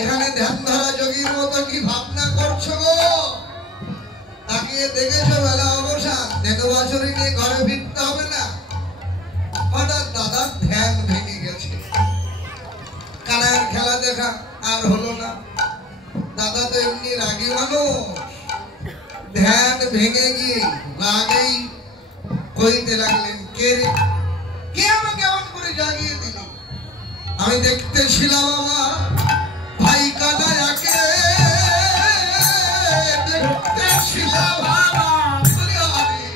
এখানে ধ্যান ধরা যোগীর মতো কি ভাবনা করছো গো? তাকিয়ে দেখেছো বেলা অবসান, দেখো বছরই নিয়ে ঘরে ফিরতে হবে না। হঠাৎ দাদার ধ্যান ভেঙে গেছে, কানার খেলা দেখা আর হলো না। দাদা তো এমনি রাগী মানুষ, ধ্যান ভেঙে গিয়ে রাগেই কইতে লাগলেন, কে রে, কে আমাকে এমন করে জাগিয়ে দিল? আমি দেখতেছিলাম আমার ভাই কানায়াকে, দেখতেছিলাম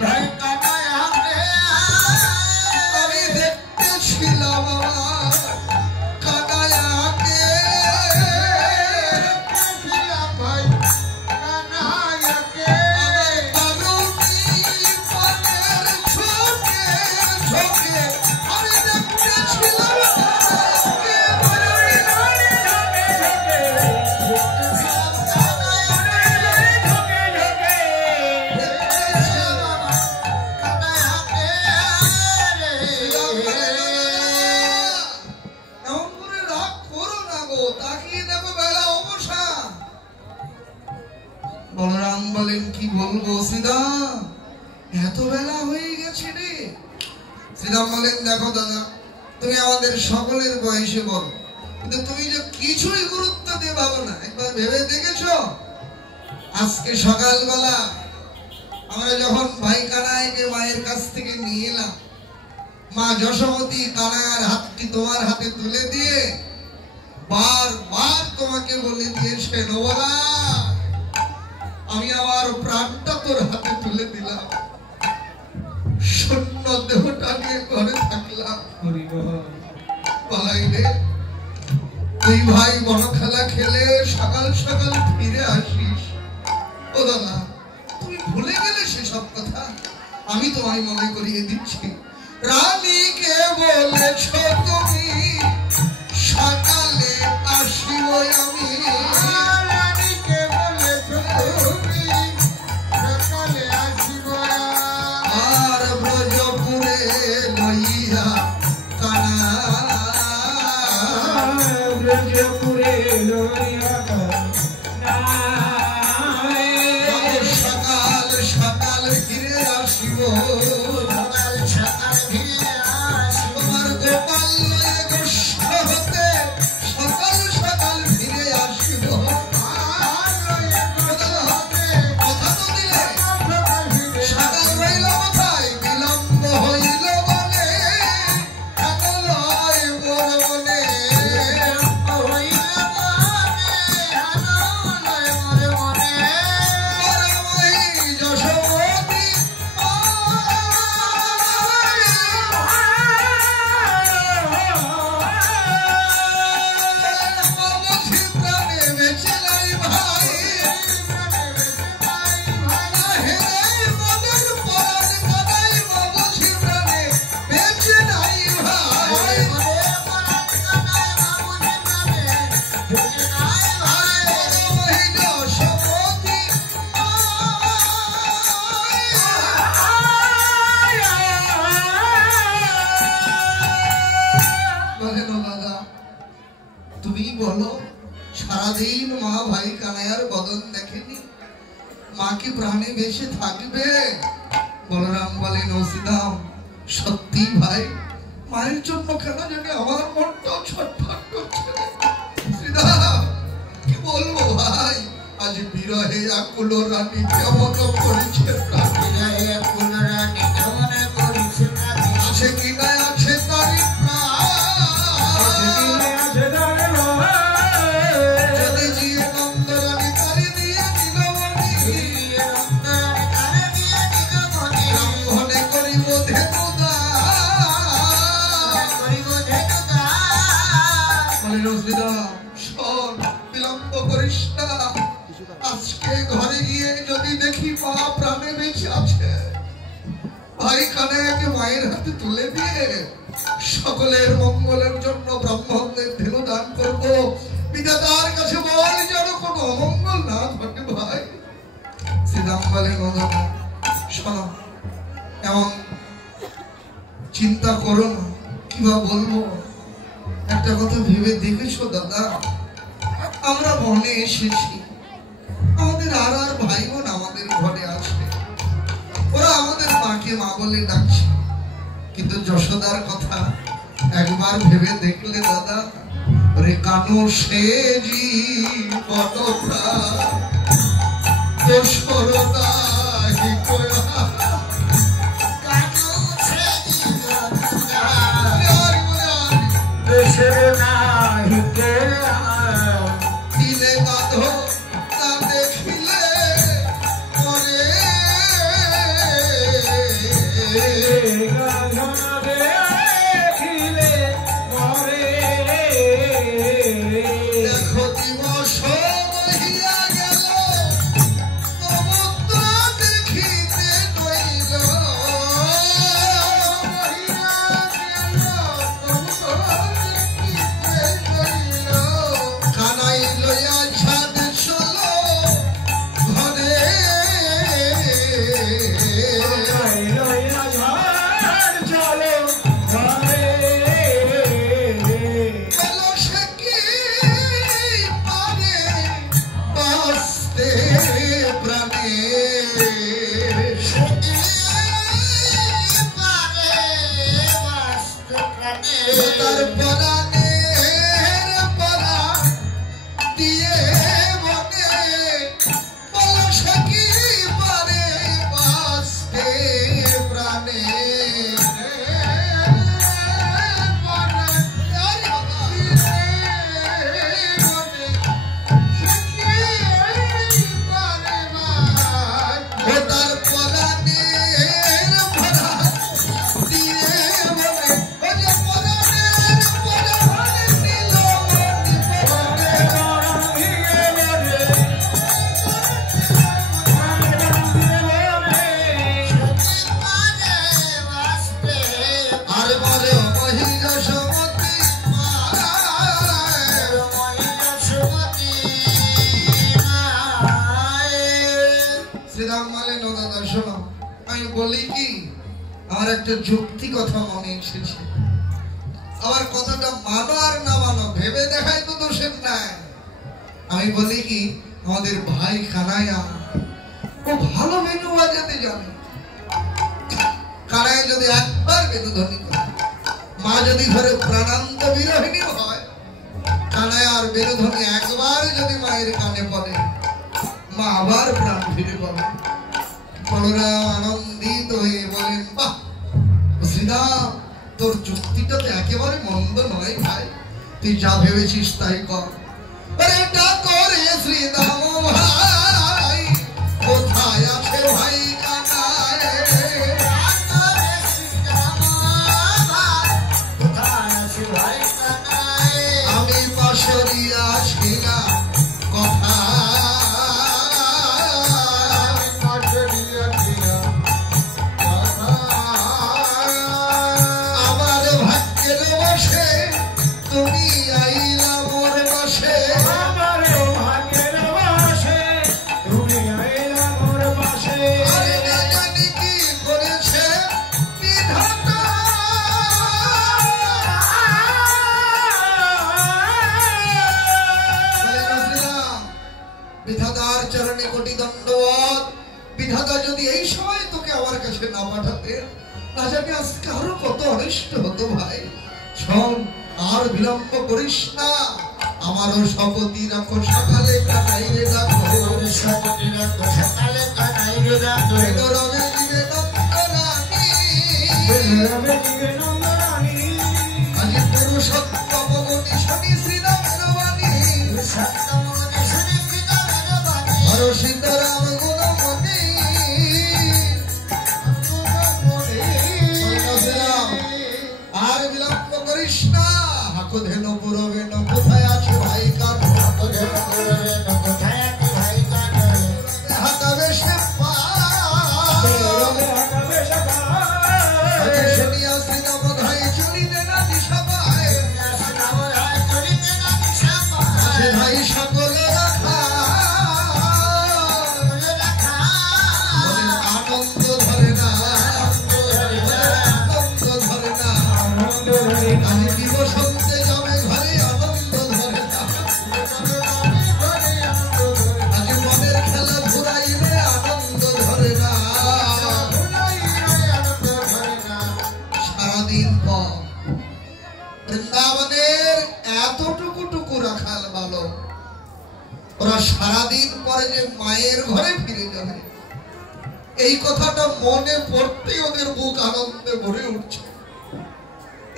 ভাই কানায়াকে, আমি দেখতেছিলাম আমার কানায়াকে, দেখতেছিলাম ভাই কানায়াকে, আরুতি পানের ঝোঁকে ঝোঁকে আমি দেখতেছিলাম বলরাম বলেন, কি বলবো শ্রীদাম, এত বেলা হয়ে গেছে রে। শ্রীদাম বলেন, দেখো দাদা, তুমি আমাদের সকলের বয়সে বড়, কিন্তু তুমি যে কিছুই গুরুত্ব দিয়ে ভাবো না। একবার ভেবে দেখেছো? আজকে সকালবেলা আমরা যখন ভাই কানাইকে মায়ের কাছ থেকে নিয়ে এলাম, মা যশোমতী কানাইয়ের হাতটি তোমার হাতে তুলে দিয়ে বারবার তোমাকে বলে দিয়েছে, নবরা আমি আমার প্রাণটা তোর হাতে তুলে দিলাম, শূন্য দেহটা নিয়ে ঘরে থাকলাম। বলাই রে, তুই ভাই বড় খেলা খেলে সকাল সকাল ফিরে আসিস। ও দাদা, তুমি ভুলে গেলে সেসব কথা? আমি তোমায় মনে করিয়ে দিচ্ছি। রানীকে বলেছ তুমি সকালে আসিব আমি, রানীকে বলেছ তুমি সকালে আসিব, আর ব্রজপুরে লইয়া কানা, ব্রজপুরে লইয়া সকাল সকাল ফিরে আসিব, সকাল সকাল ফিরে আসিব, তোমার গোপাল লয়ে গোষ্ঠ হতে সকাল সকাল ফিরে আসিব। কথা তো দিলে, সকাল রইল কোথায়, বিলম্ব হইল বলে, এত লয় মোর মনে, সারাদিন মা ভাই কানাইয়ার বদন দেখেনি, মা কি প্রাণে বেঁচে থাকবে? বলরাম বলেন, ও শ্রীদাম, সত্যি ভাই, মায়ের জন্য কেন জানি আমার মনটাও ছটফট করছে। শ্রীদাম, কি বলবো ভাই, আজ বিরহে আকুল রানী কেমন করেছে, বিরহে আকুল রানী কেমন করেছে, আছে কি না আছে তারি বিলম্ব করিস না। আজকে ঘরে গিয়ে যদি দেখি মা প্রাণে বেঁচে আছে, ভাই কানাইয়াকে মায়ের হাতে তুলে দিয়ে সকলের মঙ্গলের জন্য ব্রাহ্মণদের ধেনু দান করবো। বিধাতার কাছে বল যেন কোনো অমঙ্গল না ঘটে ভাই। শ্রীদাম বলেন, শোনো, এমন চিন্তা করো না, কিবা বলবো। একটা কথা ভেবে দেখেছো দাদা, আমরা বনে এসেছি, আমাদের আর ভাই বোন আমাদের ঘরে আসবে, ওরা আমাদের মাকে মা বলে ডাকছে, কিন্তু যশোদার কথা একবার ভেবে দেখলে দাদা, রে কানো সে জীবনটা যশোদা দিলে বাঁধো না দেখিলে মরে, দেখো দিবস বহিয়া গেল সমুদ্র দেখিতে নইল, কানাই লইয়া ছাদ চলো ঘরে, বলো সে কি পারে বাঁচতে প্রাণে, তার পরাণের পরাণ দিয়ে বনে, বলো সে কি পারে বাঁচতে প্রাণে, তার পরাণের পরাণ দিয়ে বনে, ওরে পরাণের পরাণ দিল আর বলে মহিলা সমতি শ্রীরাম মালে ন দাদা শোনো, আমি বলি কি, আমার একটা যুক্তি কথা মনে এসেছে, আমার কথাটা মানো আর না মানো ভেবে দেখাই তো দোষের নাই। আমি বলি কি, আমাদের ভাই কানাইয়া ও ভালো বেনু বাজাতে জানে, কানাই যদি একবার বেনুধ্বনি করে, মা যদি ঘরে প্রাণান্ত বিরোহিনী হয়, কানাই আর বেনুধ্বনি একবার যদি মায়ের কানে পড়ে, মা আবার প্রাণ ফিরে পাবে। বলরাম আনন্দিত হয়ে বলেন, বাহ শ্রীরাম, তোর যুক্তিটা তো একেবারে মন্দ নয় ভাই, তুই যা ভেবেছিস তাই কর। এটা করে শ্রীরাম ভাই, কোথায় আছে ভাই কানাই, আমি পাশরিয়া ছিলা কথা, আমার ভাগ্যের বসে তুমি আইলা মোর বসে, আরে না জানি কি করেছে বিধাতা, বিধাতার চরণে কোটি দণ্ডবত। বিধাতা যদি এই সময় তোকে আমার কাছে না পাঠাতে, না জানি আজকে আরো কত অনিষ্ট হতো ভাই। শোন, আর বিলম্ব করিস না, আমারও শপথি রাখো সকালে কানাইরে রাখো, শপথি রাখো সকালে কানাইরে রাখো, রবে দিবে নন্দরানী, আজি পুরুষোত্তম গতি শনি শ্রীরামের বাণী, আর সীতারাম গুণমণি, আর বিলম্ব করিস না, হাকো ধেনু পুরবে ন কোথায় আছে ভাই কান, হাতাবে সে শুনিয়া শ্রীরাম ধাই চলিতে না দিশা পায়, ভাই সকলে রাখা আনন্দ ধরে না, আনন্দ ধরে না, আমি কি বসন্তে যাবে ঘরে আনন্দ ধরে না। বালক, ওরা সারাদিন পরে যে মায়ের ঘরে ফিরে যাবে এই কথাটা মনে পড়তেই ওদের বুক আনন্দে ভরে উঠছে।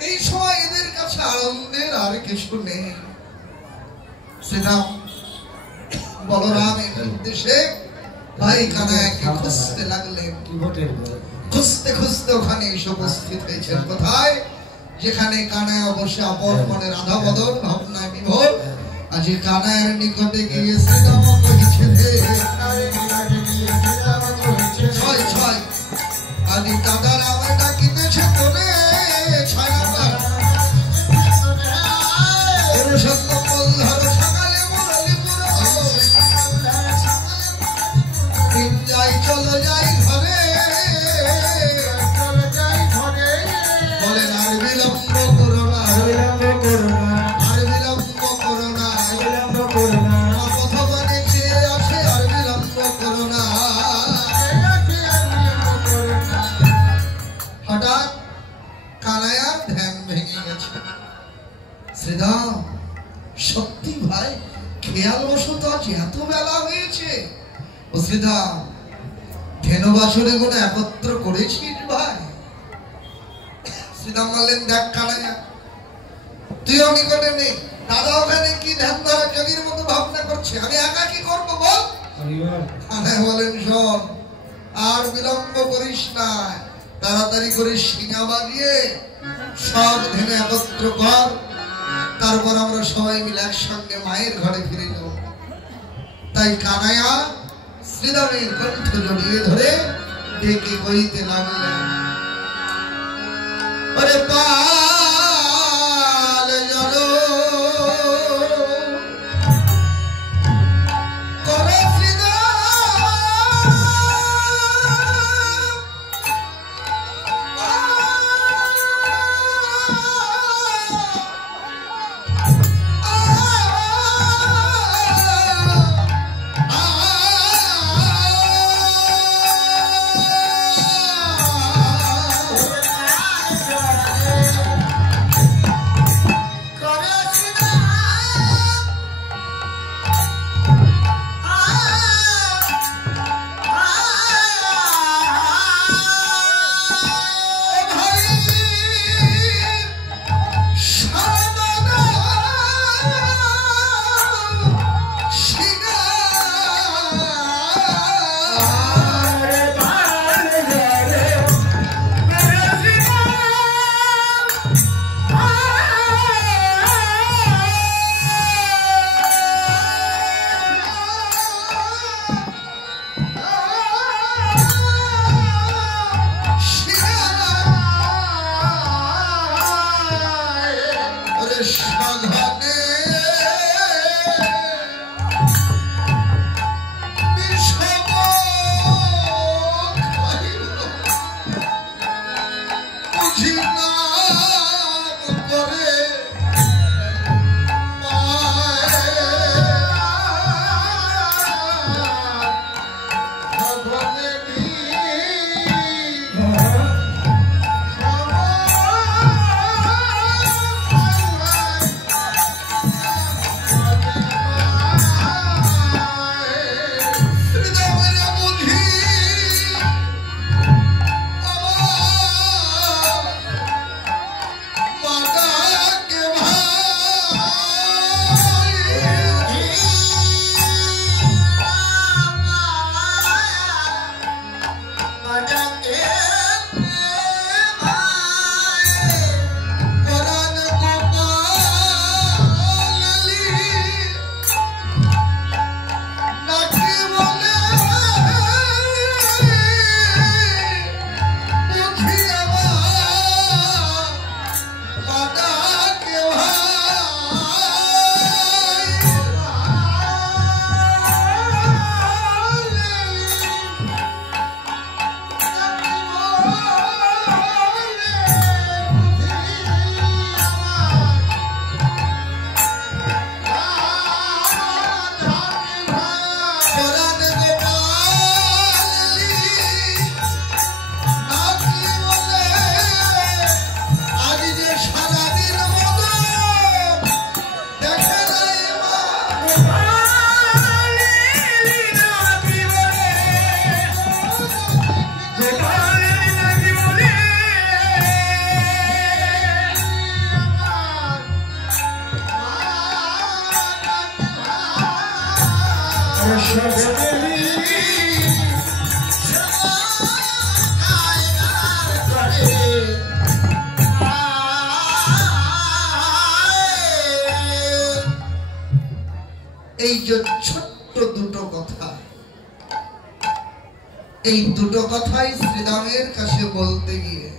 এই সময় এদের কাছে আনন্দের আর কিছু নেই। শ্রীরাম বলরাম এর উদ্দেশ্যে ভাই কানাইকে খুঁজতে লাগলেন। খুঁজতে খুঁজতে ওখানে এসে উপস্থিত হয়েছেন কোথায়? যেখানে কানাই অবশ্য আপন মনে রাধা বদন ভাবনায় বিভোর। আজ কানাইয়ের নিকটে গিয়ে শ্রীরাম কহিছে ছয় ছয় আদি দাদার আমার ডাকিতেছে তোরে ছয় নাম্বার সকালে যাই চলো যাই ঘরে বলেন আর বিলম্ব করো না, আর বিলম্ব করো না, প্রথমে চেয়ে আসে আর বিলম্ব করো না। হঠাৎ কানাইয়ার ধ্যান ভেঙে গেছে। শ্রীরাম সত্যি ভাই খেয়াল বশত আজ এত বেলা হয়েছে। ও শ্রীরাম ধেনু বাছুরে গুলো একত্র করেছিস ভাই? শ্রীরাম বললেন দেখ কানাইয়া তুইও নিকটে নেই, দাদা ওখানে কি ধ্যান ধরা যোগীর মতো ভাবনা করছে, আমি একা কি করবো বল? কানাইয়া বলেন শোন আর বিলম্ব করিস না, তাড়াতাড়ি করে শিঙা বাজিয়ে সব ধেনে একত্র কর, তারপর আমরা সবাই মিলে একসঙ্গে মায়ের ঘরে ফিরে যাব। তাই কানাইয়া শ্রীরামের কণ্ঠ জড়িয়ে ধরে ডেকে কইতে লাগলেন ওরে পাল জলো করে এই যে ছোট্ট দুটো কথা, এই দুটো কথাই শ্রীরামের কাছে বলতে গিয়ে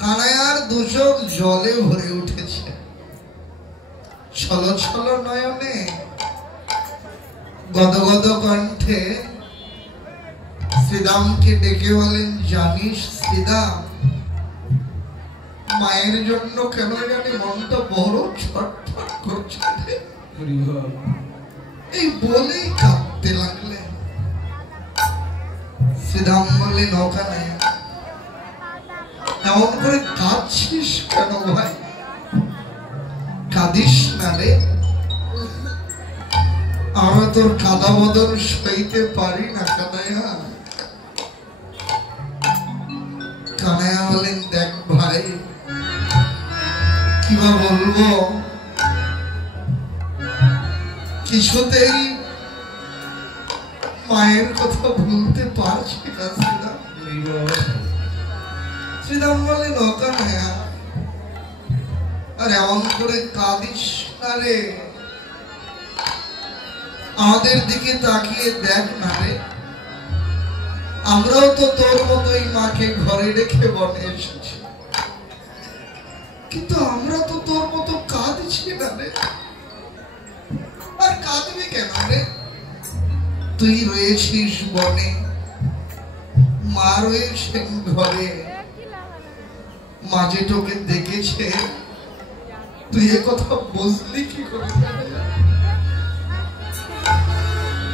কানাইয়ার দু চোখ জলে ভরে উঠেছে। ছল ছল নয়নে গদগদ কণ্ঠে শ্রীরামকে ডেকে বলেন, জানিস শ্রীরাম, মায়ের জন্য কেন জানি মনটা বড় ছটফট করছে। এই বলেই কাঁদতে লাগলেন। শ্রীরাম বললেন, ওখানে এমন করে কাঁদছিস কেন ভাই? কাঁদিস না রে, আমরা তোর কাদা বদল সইতে পারি না কানাইয়া। কানাইয়া বলেন, দেখ ভাই, কিবা বলবো, কিছুতেই মায়ের কথা ভুলতে পারছি না শ্রীরাম। শ্রীরাম বলেন, ও কানাইয়া, আর এমন করে কাঁদিস না রে, আমাদের দিকে তাকিয়ে দেখ না রে, আমরাও তো তোর মতোই মাকে ঘরে রেখে বনে এসেছি, কিন্তু আমরা তো তোর মতো কাঁদছি না রে। আর কাঁদবি কেন রে? তুই রয়েছিস বনে, মা রয়েছেন ঘরে, মাঝে তোকে দেখেছে, তুই এ কথা বুঝলি কি করে?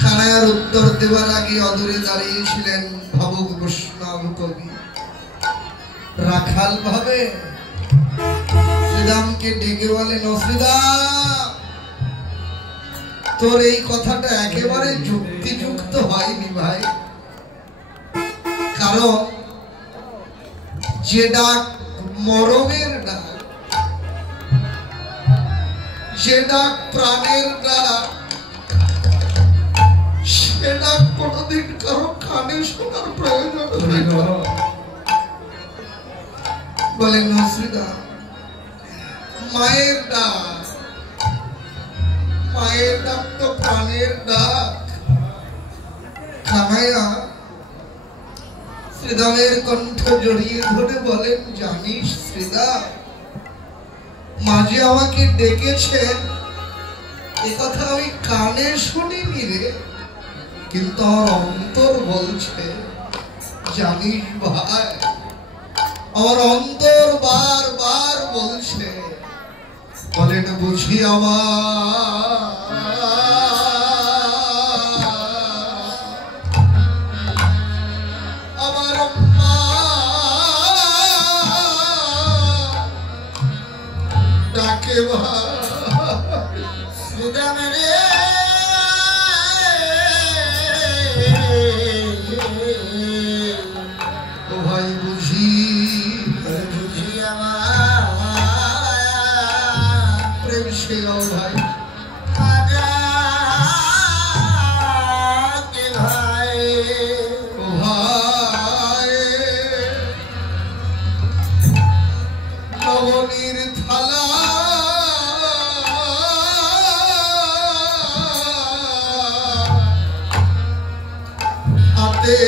কানাইয়ার উত্তর দেওয়ার আগে অদূরে দাঁড়িয়েছিলেন ভাবুক বৈষ্ণব কবি। রাখাল ভাবে শ্রীরামকে ডেকে বলেন, ও শ্রীরাম, তোর এই কথাটা একেবারে যুক্তিযুক্ত হয়নি ভাই। কারণ যে ডাক মরমের ডাক, যে ডাক প্রাণের ডাক, সে ডাক কোনদিন কারো কানে শোনার প্রয়োজন হয় না। বলেন, শ্রীরাম, মায়ের ডাক, মায়ের ডাক তো প্রাণের ডাক। কানাইয়া শ্রীরামের কণ্ঠ জড়িয়ে ধরে বলেন, জানিস শ্রীরাম, মাঝে আমাকে ডেকেছেন, এ কথা আমি কানে শুনিনি রে, কিন্তু আমার অন্তর বলছে। জানিস ভাই, আমার অন্তর বারবার বলছে। বলেন, বুঝি আমার মা ডাকে ভাই শ্রীরাম রে, ও ভাই বুঝি, বুঝি আমার প্রেম সে ভাই ভাই, ও ভাই লবণীর থালা হাতে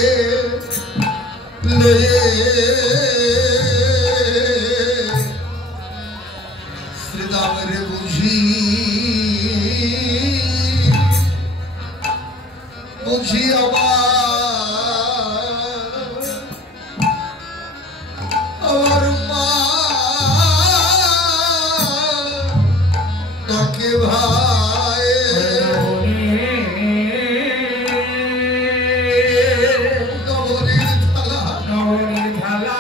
লয়ে শ্রীরাম রে বুঝি, বুঝি আমার মা ডাকে ভাই, নবনীর থালা, নবনীর থালা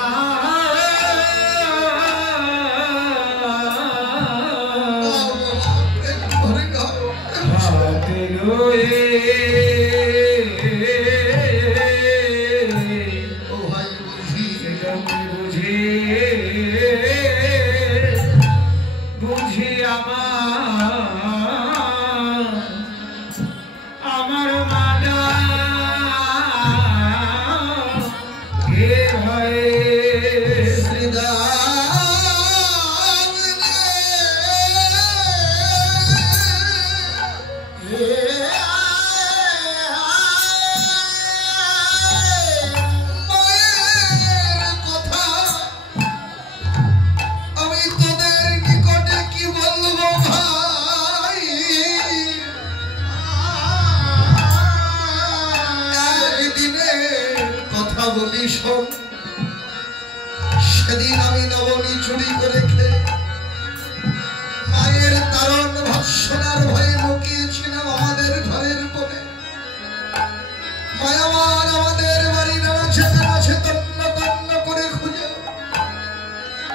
সেদিন আমি নবনী চুরি করে খেয়ে মায়ের তারণ ভৎসনার ভয়ে লুকিয়েছিলাম আমাদের ঘরের কোণে। মায়াবান আমাদের বাড়ির মাঝে মাঝে তন্ন তন্ন করে খুঁজে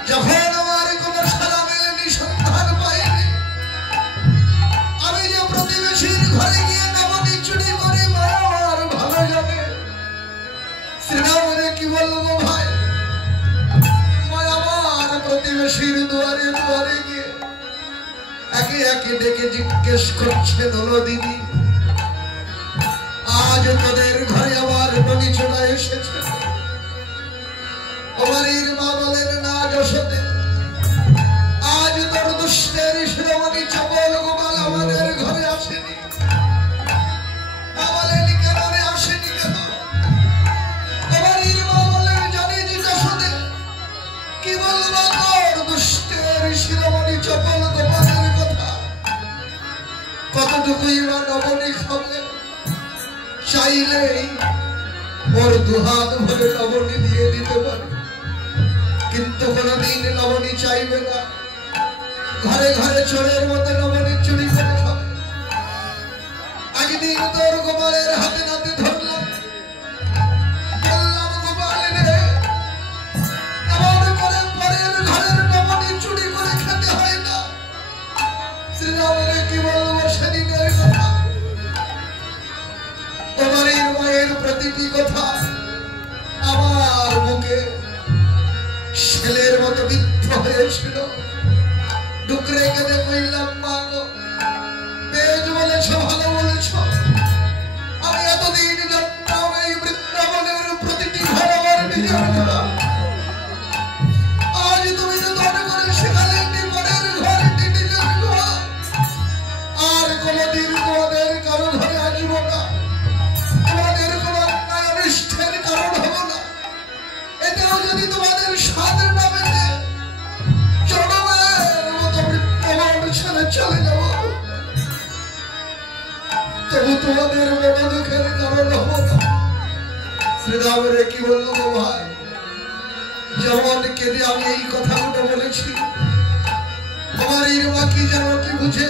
যখন আমার কোনো সারা মেলেনি, সন্ধান পাইনি, আমি যে প্রতিবেশীর ঘরে গিয়ে নবনী চুরি করে মায়াবার ভালো যাবে। শ্রীরামরে কি বলবো ভাই, প্রতিবেশীর দুয়ারে দুয়ারে গিয়ে একে একে ডেকে জিজ্ঞেস করছে, ননদিনী আজ তোদের ঘরে আবার ননি চলে এসেছে? বাড়ির মা বলেন, না যশোদে, আজ তোর দুষ্টের শিরোমণি চপল গোপাল আমাদের ঘরে আসেনি। মা বলেন, কেন রে আসেনি কেন? বাড়ির মা বলেন, জানি যে যশোদে, কি বলবো তোর দুষ্টের শিরোমণি চপল গোপালের কথা। কতটুকুই বা নবনী খাবেন, চাইলেই ওর দুহাত ভরে নবনী দিয়ে দিতে পারে, কিন্তু কোনদিন নবনী চাইবে না ঘরে ঘরে চোরের মতো নবনী চুরি করে খাবে। একদিন তোর গোপালের হাতে নাতে ধরলাম, বললাম, গোপাল রে, এমন করে পরের ঘরের নবনী চুরি করে খেতে হয় না। শ্রীরামরে কি বলবো সেদিনের কথা। তোমারই মায়ের প্রতিটি কথা আমার বুকে ছেলের মতো বিদ্ধ হয়েছিল। ডুকরে কেঁদে কইলাম, মা গো, বেশ বলেছ, ভালো বলেছ। আমি এতদিন জানতাম এই বৃন্দাবনের প্রতিটি ঘর আমার নিজের ঘর। আজ তুমি যে ধরে করে শেখালে পরের ঘরটি নিজের ঘর, আর কোনদিন তোমাদের কারো ঘরে আসবো না, তোমাদের কোন অন্যায় অনিষ্টের কারণ হব না। এটাও যদি তোমাদের স্বাদ না মেটে জনমের মতো বৃন্দাবন ছেড়ে চলে যাব, তবু তোমাদের মতো দুঃখের কারণ হব না। শ্রীরামরে কি বলবো ভাই, যেমন কেঁদে আমি এই কথাগুলো বলেছি, আমার এই মা কি যেন কি বুঝে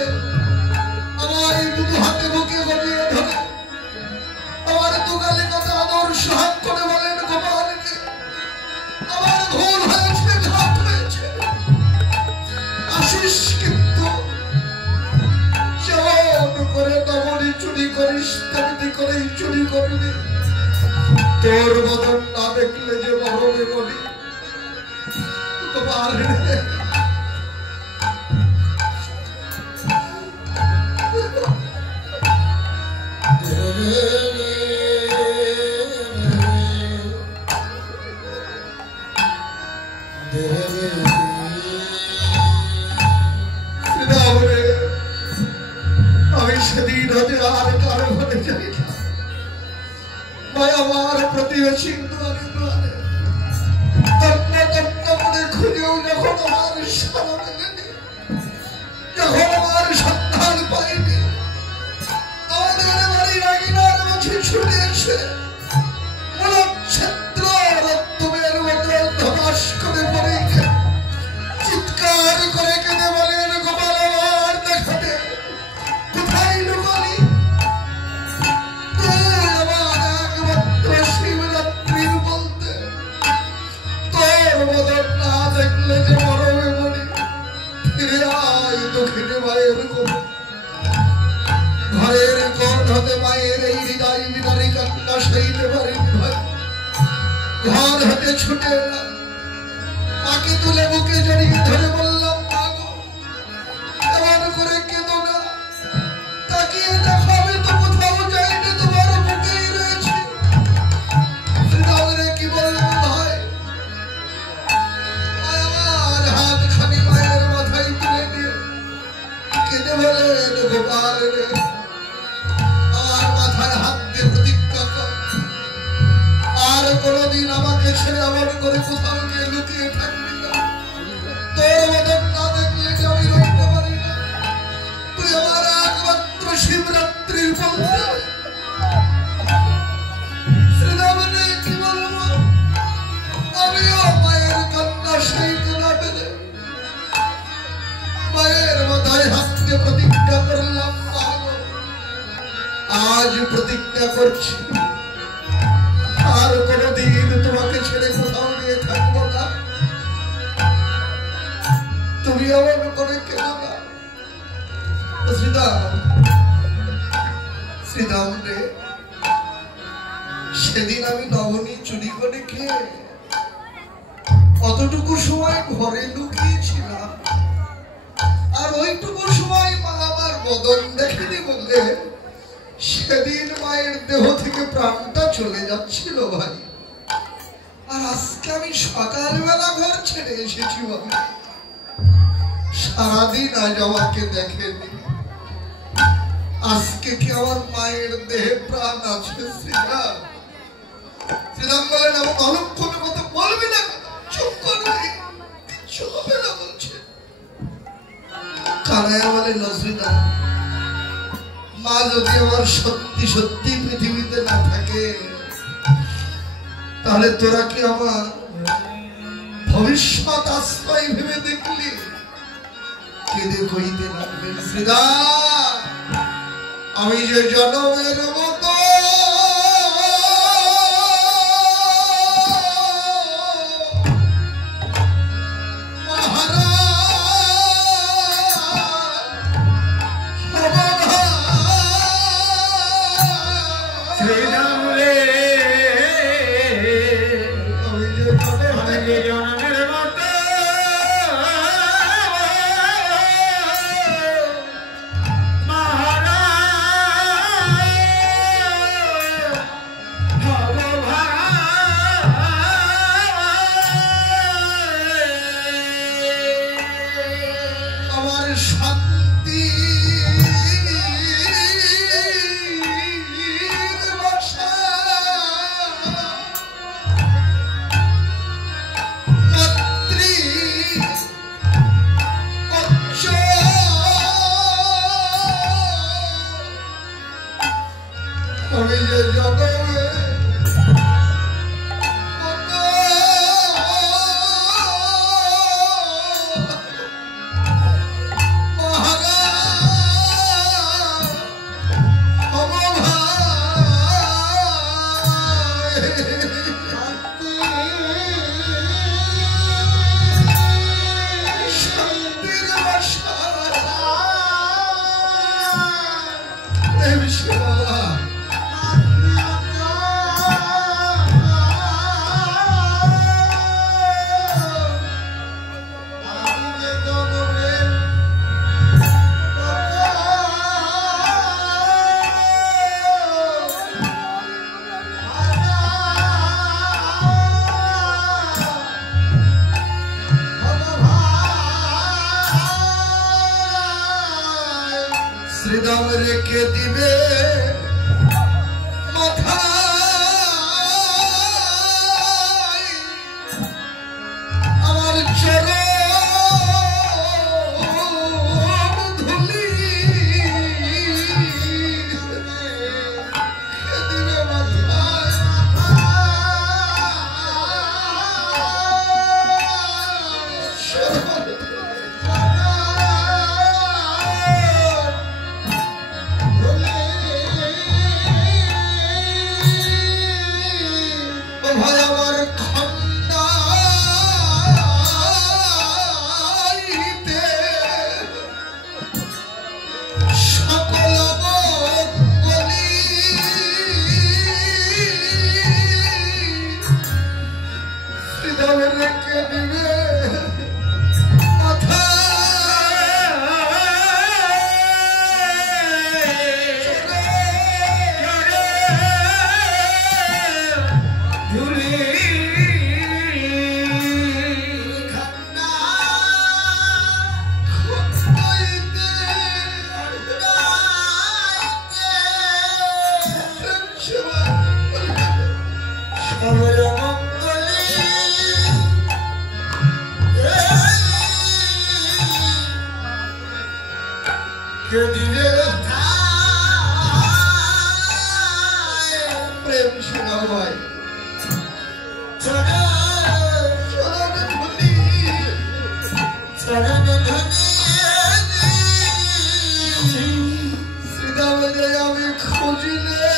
আমার এই দুটো হাতে বুকে গটিয়ে ধরে আমার দুগালে কথা আদর সোহাগ করে বলেন, গোপালকে আমার ভুল হয়েছে, ঘাত হয়েছে, আসিস কিন্তু যেমন করে নবনী চুরি করিস তেমনি করেই চুরি করবি। তোর বদন না দেখলে যে মরবে বলি, গোপাল রে, আমি সেদিন হতে আর কারো ঘরে যাই না। আমার প্রতিবেশী দুয়ারে দুয়ারে তন্ন তন্ন করে খুঁজেও যখন আমার সারা মেলেনি, যখন আমার সন্ধান পাইনি, আমাদের বাড়ির আঙিনার মাঝে ছুটে এসে মূলচ্ছেদ্র রক্তমের মতো ধমাস করে পড়ে চিৎকার করে কেঁদে বলেন, গোপাল আমার দেখাতে কোথায় লুকালি? তুই আমার একমাত্র শিবরাত্রির বলতে, তোর বদন না দেখলে যে মরবে বলি, ফিরে আয় দক্ষিণে মায়ের কোলে। ঘরের কোণ হতে মায়ের এই হৃদয় বিদারী কান্না সইতে পারিনি ভাই। ঘর হতে ছুটে এলাম, মাকে তুলে বুকে জড়িয়ে ধরে বললাম, মা গো, এমন করে কেঁদো না, তাকিয়ে দেখো আমি তো কোথাও যাইনি, তোমার বুকেই রয়েছি। শ্রীরামরে কি বলবো ভাই, আমার হাত খানি মায়ের মাথায় তুলে দিয়ে কেঁদে বলেন, গোপাল রে, কোনোদিন আমাকে ছেড়ে আমার করে কোথাও গিয়ে লুকিয়ে থাকবি না। তোর মদন না দেখলে যে আমি রইতে পারি না। তুই আমার একমাত্র শিবরাত্রির বন্ধু। শ্রীরামনে কি বলবো, আমিও মায়ের কন্যা সইতে না পেরে মায়ের মাথায় হাত দিয়ে প্রতিজ্ঞা করলাম, আজ প্রতিজ্ঞা করছি আর কোনদিন তোমাকে ছেড়ে কোথাও নিয়ে থাকবো না। তুমি আমার করে কেন না শ্রীরাম। শ্রীরাম রে, সেদিন আমি নবনী চুরি করে খেয়ে অতটুকু সময় ঘরে লুকিয়েছিলাম, আর ওইটুকু সময় মা আমার বদন দেখেনি বললে সেদিন মায়ের দেহ থেকে প্রাণটা চলে যাচ্ছিল ভাই। আর আজকে আমি সকালবেলা ঘর ছেড়ে এসেছি বলে সারাদিন আজ আমাকে দেখেনি। আজকে কি আমার মায়ের দেহে প্রাণ আছে? শ্রীরাম, শ্রীরাম বলেন আমার অলক্ষণ কথা বলবি না, চুপ করবি, কিচ্ছু হবে না বলছে। কানাইয়া বলে শ্রীরাম, মা যদি আমার সত্যি সত্যি পৃথিবীতে না থাকে তাহলে তোরা কি আমার ভবিষ্যৎ আশ্রয় ভেবে দেখলি? কেঁদে কইতে লাগলেন, শ্রীরাম আমি যে জনমের মতো শ্রীরাম রেখে দিবে মাথায় আমার চরণ ধুলি, দিবে মাথায় ভাই আমার খন্ডাইতে সকল মঙ্গলি শ্রীরাম রেখে দিবে Come on. কে দিলে প্রেম শোনাও ভাই আমি খুঁজিলে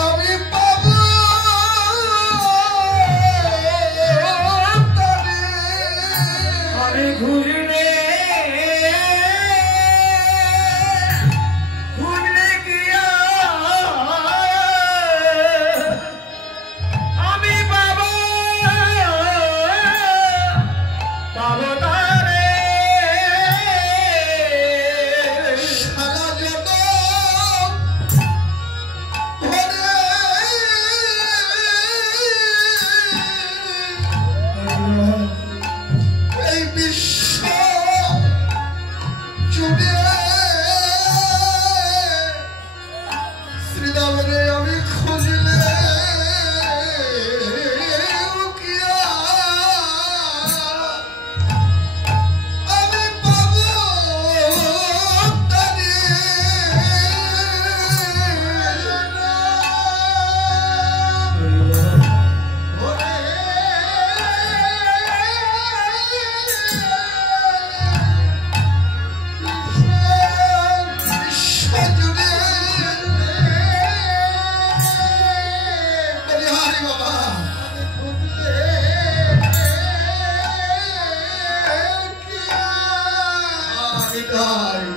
আমি পাব আমি খুঁজিলে খুঁজলে গিয়া আমি পাব পাব তারে সারা জগৎ এই বিশ্ব জুড়ে শ্রীরামরে আমি খুঁজলে আমি পাব তারে